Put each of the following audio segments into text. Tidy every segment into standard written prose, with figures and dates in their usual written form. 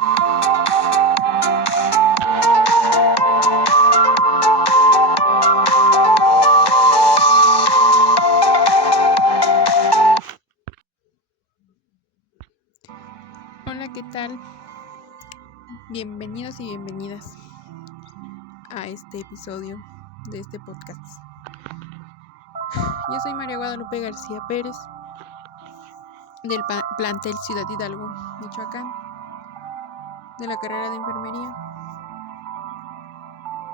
Hola, ¿qué tal? Bienvenidos y bienvenidas a este episodio de este podcast. Yo soy María Guadalupe García Pérez, del plantel Ciudad Hidalgo, Michoacán, de la carrera de enfermería.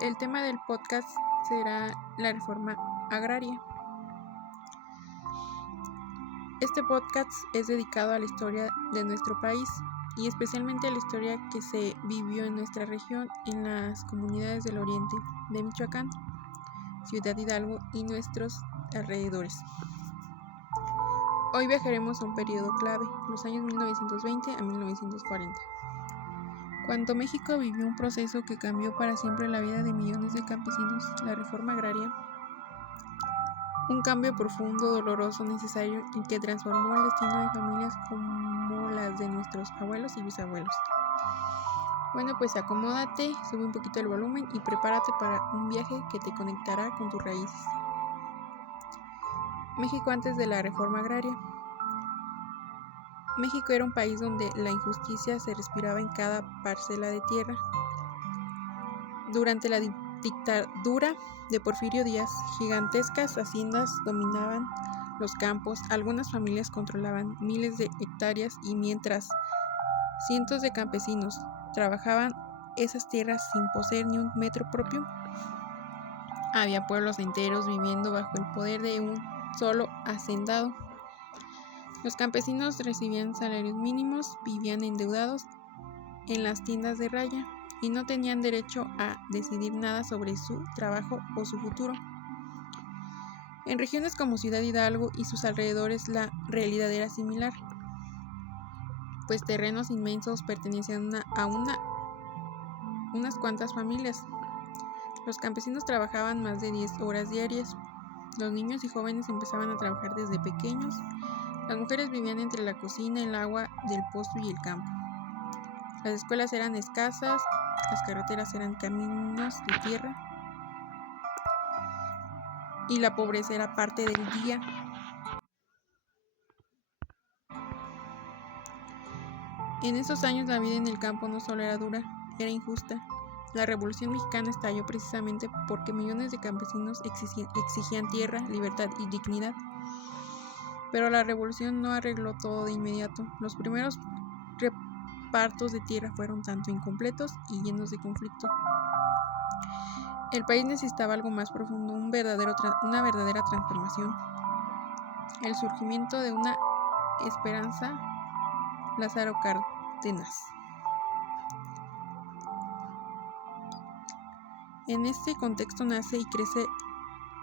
El tema del podcast será la reforma agraria. Este podcast es dedicado a la historia de nuestro país y especialmente a la historia que se vivió en nuestra región, en las comunidades del oriente de Michoacán, Ciudad Hidalgo y nuestros alrededores. Hoy viajaremos a un periodo clave, los años 1920 a 1940, cuando México vivió un proceso que cambió para siempre la vida de millones de campesinos, la reforma agraria. Un cambio profundo, doloroso, necesario y que transformó el destino de familias como las de nuestros abuelos y bisabuelos. Bueno, pues acomódate, sube un poquito el volumen y prepárate para un viaje que te conectará con tus raíces. México antes de la reforma agraria. México era un país donde la injusticia se respiraba en cada parcela de tierra. Durante la dictadura de Porfirio Díaz, gigantescas haciendas dominaban los campos, algunas familias controlaban miles de hectáreas y mientras cientos de campesinos trabajaban esas tierras sin poseer ni un metro propio, había pueblos enteros viviendo bajo el poder de un solo hacendado. Los campesinos recibían salarios mínimos, vivían endeudados en las tiendas de raya y no tenían derecho a decidir nada sobre su trabajo o su futuro. En regiones como Ciudad Hidalgo y sus alrededores la realidad era similar, pues terrenos inmensos pertenecían a unas cuantas familias. Los campesinos trabajaban más de 10 horas diarias. Los niños y jóvenes empezaban a trabajar desde pequeños. Las mujeres vivían entre la cocina, el agua del pozo y el campo. Las escuelas eran escasas, las carreteras eran caminos de tierra y la pobreza era parte del día. En esos años la vida en el campo no solo era dura, era injusta. La Revolución Mexicana estalló precisamente porque millones de campesinos exigían tierra, libertad y dignidad. Pero la revolución no arregló todo de inmediato. Los primeros repartos de tierra fueron tanto incompletos y llenos de conflicto. El país necesitaba algo más profundo, una verdadera transformación. El surgimiento de una esperanza. Lázaro Cárdenas. En este contexto nace y crece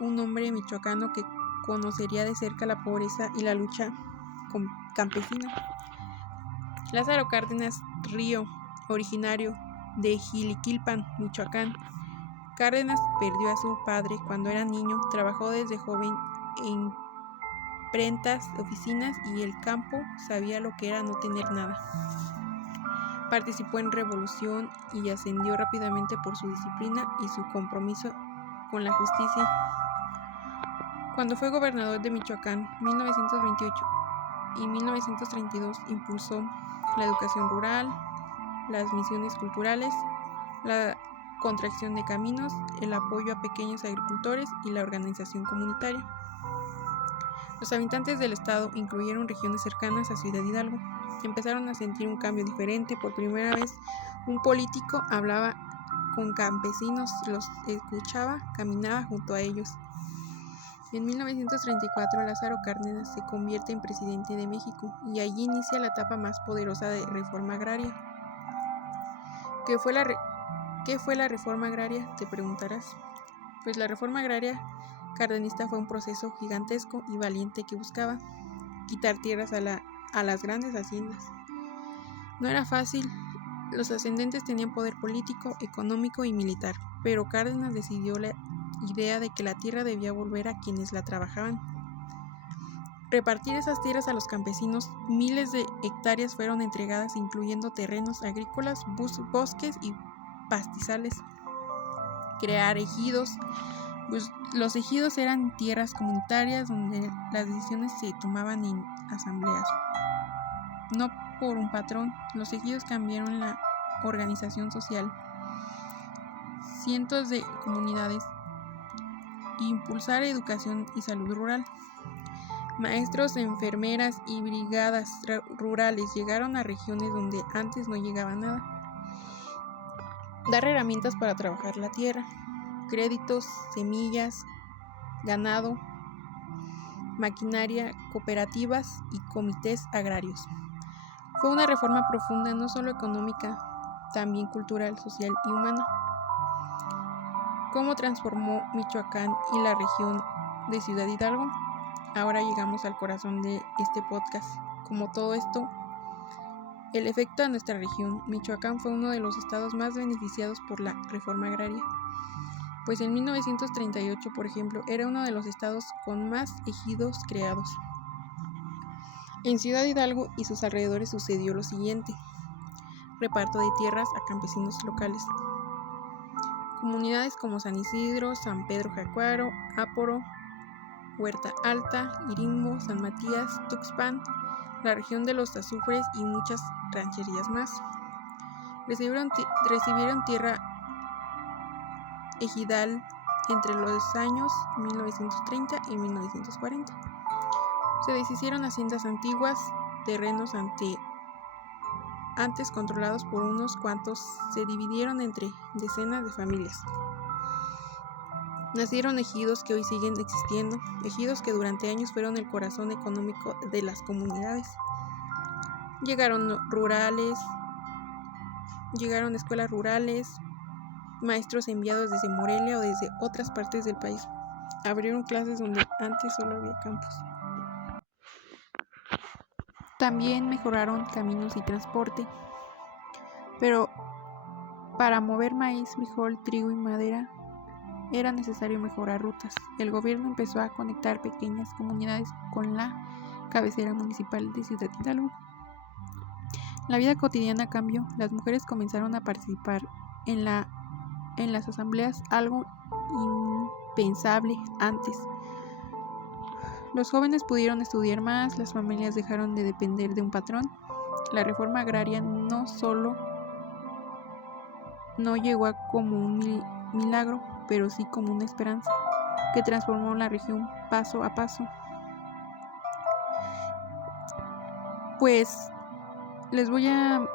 un hombre michoacano que conocería de cerca la pobreza y la lucha campesina. Lázaro Cárdenas Río, originario de Jiliquilpan, Michoacán. Cárdenas perdió a su padre cuando era niño, trabajó desde joven en imprentas, oficinas y el campo, sabía lo que era no tener nada. Participó en revolución y ascendió rápidamente por su disciplina y su compromiso con la justicia. Cuando fue gobernador de Michoacán, 1928 y 1932, impulsó la educación rural, las misiones culturales, la contracción de caminos, el apoyo a pequeños agricultores y la organización comunitaria. Los habitantes del estado incluyeron regiones cercanas a Ciudad Hidalgo. Empezaron a sentir un cambio diferente. Por primera vez, un político hablaba con campesinos, los escuchaba, caminaba junto a ellos. En 1934, Lázaro Cárdenas se convierte en presidente de México y allí inicia la etapa más poderosa de reforma agraria. ¿Qué fue la reforma agraria? Te preguntarás. Pues la reforma agraria cardenista fue un proceso gigantesco y valiente que buscaba quitar tierras a las grandes haciendas. No era fácil, los ascendentes tenían poder político, económico y militar, pero Cárdenas decidió la idea de que la tierra debía volver a quienes la trabajaban. repartir esas tierras a los campesinos, miles de hectáreas fueron entregadas, incluyendo terrenos agrícolas, bosques y pastizales. Crear ejidos. Pues los ejidos eran tierras comunitarias donde las decisiones se tomaban en asambleas, no por un patrón. Los ejidos cambiaron la organización social. Cientos de comunidades. Impulsar educación y salud rural. Maestros, enfermeras y brigadas rurales llegaron a regiones donde antes no llegaba nada. Dar herramientas para trabajar la tierra. Créditos, semillas, ganado, maquinaria, cooperativas y comités agrarios. Fue una reforma profunda, no solo económica, también cultural, social y humana. ¿Cómo transformó Michoacán y la región de Ciudad Hidalgo? Ahora llegamos al corazón de este podcast. Como todo esto, el efecto a nuestra región. Michoacán fue uno de los estados más beneficiados por la reforma agraria, pues en 1938, por ejemplo, era uno de los estados con más ejidos creados. En Ciudad Hidalgo y sus alrededores sucedió lo siguiente: reparto de tierras a campesinos locales. Comunidades como San Isidro, San Pedro Jacuaro, Áporo, Huerta Alta, Irimbo, San Matías, Tuxpan, la región de los Azufres y muchas rancherías más. Recibieron tierra ejidal entre los años 1930 y 1940. Se deshicieron haciendas antiguas, terrenos antes controlados por unos cuantos se dividieron entre decenas de familias. Nacieron ejidos que hoy siguen existiendo, ejidos que durante años fueron el corazón económico de las comunidades. Llegaron escuelas rurales, maestros enviados desde Morelia o desde otras partes del país. Abrieron clases donde antes solo había campos. También mejoraron caminos y transporte. Pero para mover maíz, frijol, trigo y madera era necesario mejorar rutas. El gobierno empezó a conectar pequeñas comunidades con la cabecera municipal de Ciudad Hidalgo. La vida cotidiana cambió. Las mujeres comenzaron a participar en las asambleas, algo impensable antes. Los jóvenes pudieron estudiar más, las familias dejaron de depender de un patrón. La reforma agraria no solo no llegó como un milagro, pero sí como una esperanza que transformó la región paso a paso. Pues les voy a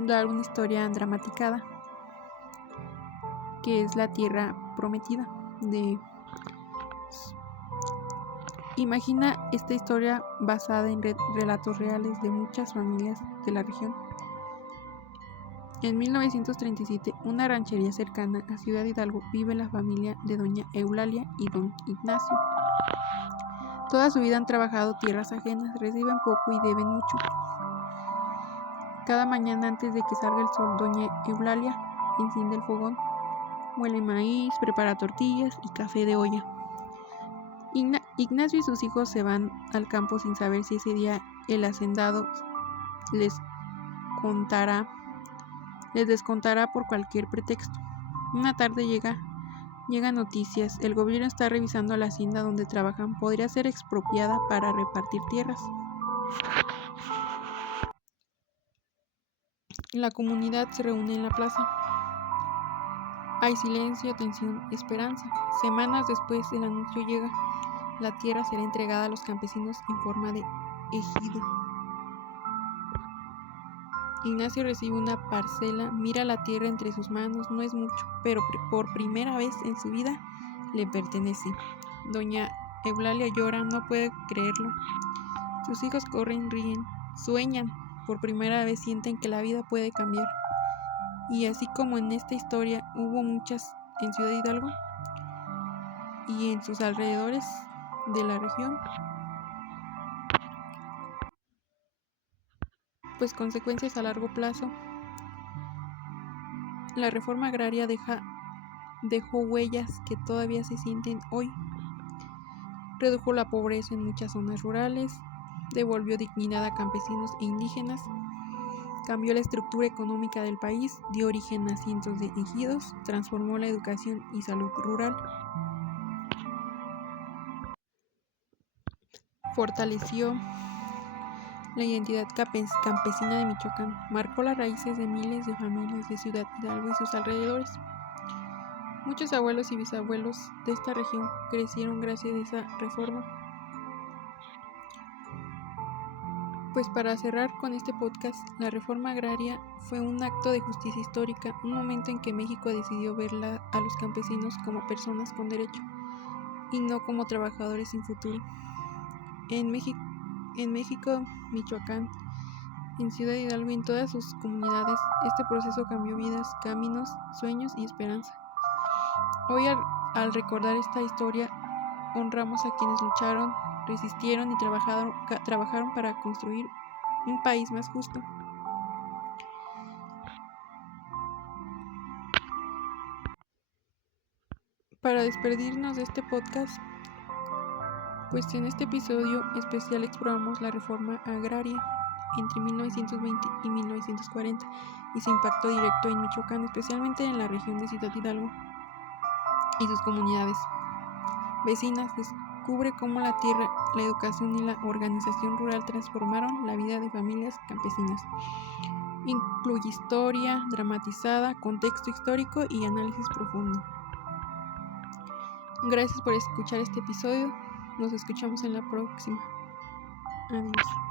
dar una historia dramaticada, que es la tierra prometida. Imagina esta historia basada en relatos reales de muchas familias de la región. En 1937, una ranchería cercana a Ciudad Hidalgo vive la familia de doña Eulalia y don Ignacio. Toda su vida han trabajado tierras ajenas, reciben poco y deben mucho. Cada mañana antes de que salga el sol, doña Eulalia enciende el fogón, muele maíz, prepara tortillas y café de olla. Ignacio y sus hijos se van al campo sin saber si ese día el hacendado les descontará por cualquier pretexto. Una tarde llegan noticias. El gobierno está revisando la hacienda donde trabajan. Podría ser expropiada para repartir tierras. La comunidad se reúne en la plaza. Hay silencio, tensión, esperanza. Semanas después el anuncio llega. La tierra será entregada a los campesinos en forma de ejido. Ignacio recibe una parcela, mira la tierra entre sus manos, no es mucho, pero por primera vez en su vida le pertenece. Doña Eulalia llora, no puede creerlo. Sus hijos corren, ríen, sueñan, por primera vez sienten que la vida puede cambiar. Y así como en esta historia hubo muchas en Ciudad Hidalgo y en sus alrededores de la región, pues consecuencias a largo plazo. La reforma agraria dejó huellas que todavía se sienten hoy. redujo la pobreza en muchas zonas rurales, devolvió dignidad a campesinos e indígenas, cambió la estructura económica del país, dio origen a cientos de ejidos, transformó la educación y salud rural, fortaleció la identidad campesina de Michoacán, marcó las raíces de miles de familias de Ciudad Hidalgo y sus alrededores. Muchos abuelos y bisabuelos de esta región crecieron gracias a esa reforma. Pues para cerrar con este podcast, la reforma agraria fue un acto de justicia histórica, un momento en que México decidió ver a los campesinos como personas con derecho y no como trabajadores sin futuro. En México, Michoacán, en Ciudad Hidalgo y en todas sus comunidades, este proceso cambió vidas, caminos, sueños y esperanza. Hoy, al recordar esta historia, honramos a quienes lucharon, resistieron y trabajaron para construir un país más justo. Para despedirnos de este podcast, pues en este episodio especial exploramos la reforma agraria entre 1920 y 1940 y su impacto directo en Michoacán, especialmente en la región de Ciudad Hidalgo y sus comunidades vecinas. Descubre cómo la tierra, la educación y la organización rural transformaron la vida de familias campesinas. Incluye historia dramatizada, contexto histórico y análisis profundo. Gracias por escuchar este episodio. Nos escuchamos en la próxima. Adiós.